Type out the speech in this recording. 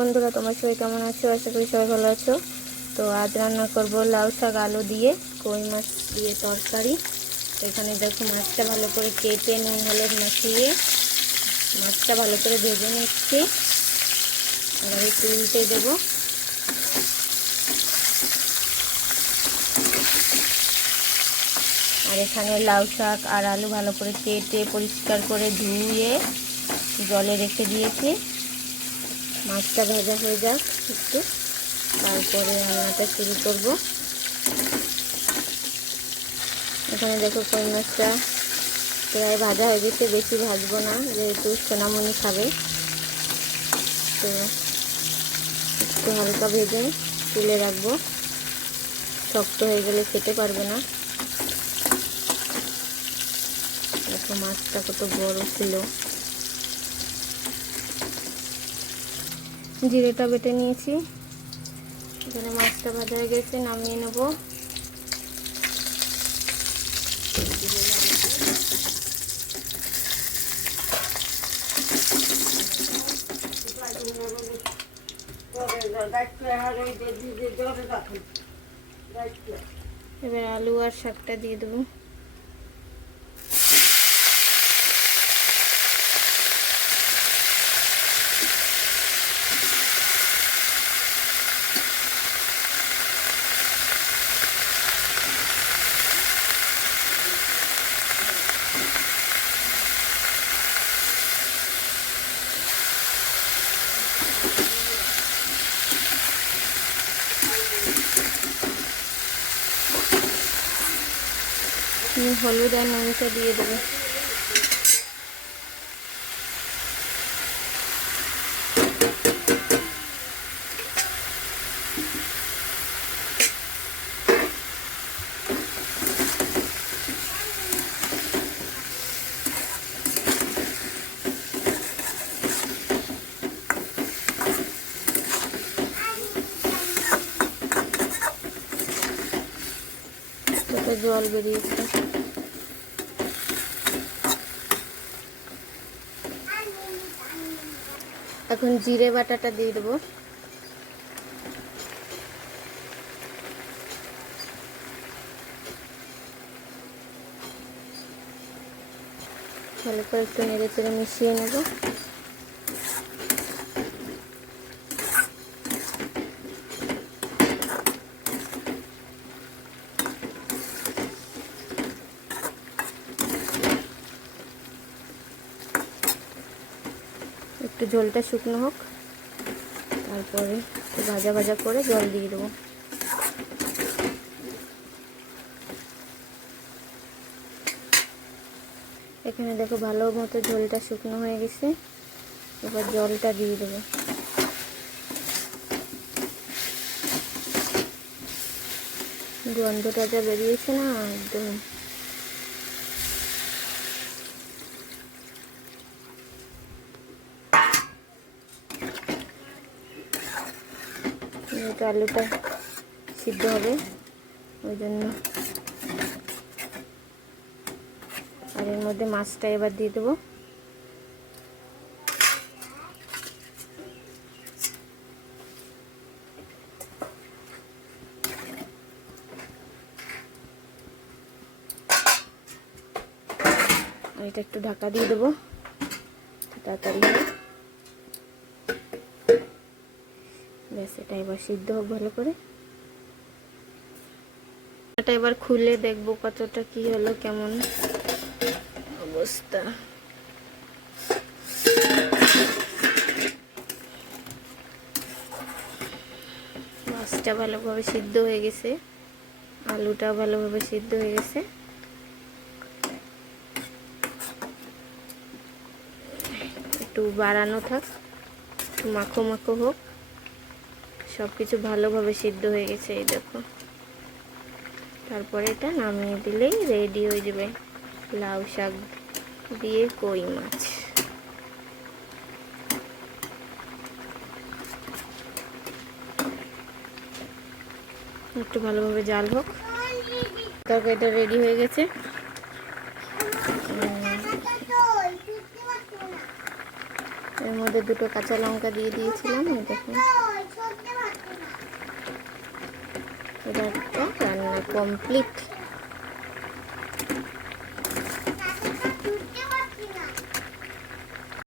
বন্ধুরা, তোমরা সবাই কেমন আছো? আশা করি সবাই ভালো আছো। তো আজ রান্না করব লাউ শাক আলু দিয়ে কই মাছ দিয়ে তরকারি। এখানে দেখো মাছটা ভালো করে কেটে নুন হলুদ মাখিয়ে মাছটা ভালো করে ভেজে নিচ্ছি। এবার একটু উল্টে দেবো। আর এখানে লাউ শাক আর আলু ভালো করে কেটে পরিষ্কার করে ধুয়ে জলে রেখে দিয়েছি। মাছটা ভাজা হয়ে যাক একটু, তারপরে রান্নাটা শুরু করব। এখানে দেখো কই মাছটা প্রায় ভাজা হয়ে গেছে, বেশি ভাজবো না যেহেতু সোনামণি খাবে। তো একটু হালকা ভেজে তুলে রাখবো, শক্ত হয়ে গেলে খেতে পারবে না। দেখো মাছটা কত বড় ছিল। জিরেটা বেটে নিয়েছি। এখানে মাছটা ভাজা হয়ে গেছে, নামিয়ে নেব। এবার আলু আর শাকটা দিয়ে দেবো। হলুদ আর নুনটা দিয়ে দেবো। জল বেরিয়েছে। এখন জিরে বাটাটা দিয়ে দেবো। ভালো করে একটু নেড়ে চেড়ে মিশিয়ে নেব। একটু ঝোলটা শুকনো হোক, তারপরে ভাজা ভাজা করে জল দিয়ে দেবো। এখানে দেখো ভালো মতো ঝোলটা শুকনো হয়ে গেছে। এবার জলটা দিয়ে দেবো। গন্ধটা যা বেরিয়েছে না, একদম আলুটা সিদ্ধ হবে ওই জন্য। আর এর মধ্যে মাছটা এবার দিয়ে দেবো। আর এটা একটু ঢাকা দিয়ে দেবো তাড়াতাড়ি হবে। ব্যাস, এটা এবার সিদ্ধ হোক ভালো করে। এটা এবার খুলে দেখবো কতটা কি হলো, কেমন অবস্থা। মাছটা ভালোভাবে সিদ্ধ হয়ে গেছে, আলুটাও ভালোভাবে সিদ্ধ হয়ে গেছে। একটু বাড়ানো থাক, একটু মাখো মাখো হোক, সব কিছু ভালোভাবে সিদ্ধ হয়ে গেছে। এই দেখো, তারপরে এটা নামিয়ে দিলেই রেডি হয়ে যাবে লাউ শাক দিয়ে কই মাছ। একটু ভালোভাবে জাল হোক। তরকারিটা রেডি হয়ে গেছে। এর মধ্যে দুটো কাঁচা লঙ্কা দিয়ে দিয়েছিলাম। এই দেখুন, এবার রান্না কমপ্লিট।